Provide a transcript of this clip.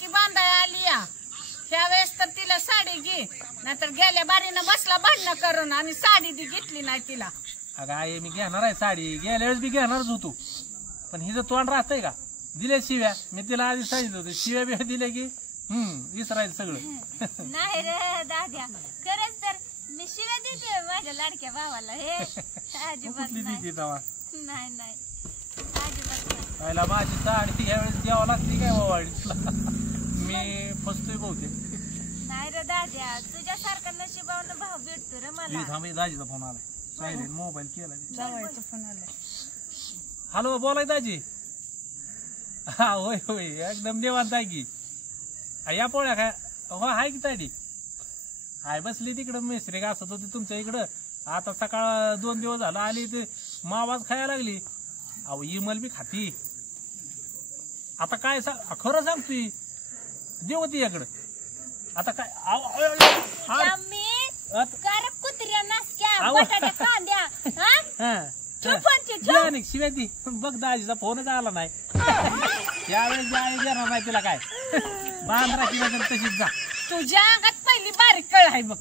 राखी बांधाय आली या ह्या वेळेस तर तिला साडी घे नाहीतर गेल्या बारीनं बसला भांडणं करून आणि साडी ती घेतली नाही तिला. अगं आई मी घेणार आहे साडी गेल्या वेळेस बी घेणारच होतो पण हिचं तोंड राहतंय का दिल्या शिव्या मी तिला आधी सांगितलं होतं शिव्या बिव्या दिल्या की विसरायचं सगळं. नाही रे दाद्या खरंच तर मी शिव्या देते माझ्या लाडक्या भावाला हे अजिबात नाही नाही अजिबात नाही. पहिला माझी साडी यावेळेस द्यावं लागते काय वावाडीला मी फसतोय बहुतेक. नाही रे दाद्या तुझ्यासारखा नशिबावनं भाव भेटतो रे मला. थांबे दाजीचा फोन आलाय सायलेंट मोबाईल केला जावायचा फोन आलाय. हॅलो बोलाय दाजी. हा होय होय एकदम निवांत आहे की या पोळ्या काय हो हाय की ताडी हाय बसली तिकडं मिसरी घासत होती तुमच्या इकडं. आता सकाळ 2 दिवस झाला आली ते मावाज खायला लागली. अहो इमल बी खाती आता काय खरं सांगतोय देव ती याकडं आता काय कुत्र्या नासक्या बटाट्या कांद्या शिव्या ती बघ दाजीचा फोनच आला नाही त्यावेळेस देणार नाही तिला काय बांध राखी तशीच जा. तुझ्या अंगात पहिली बारीक कळ आहे बघ.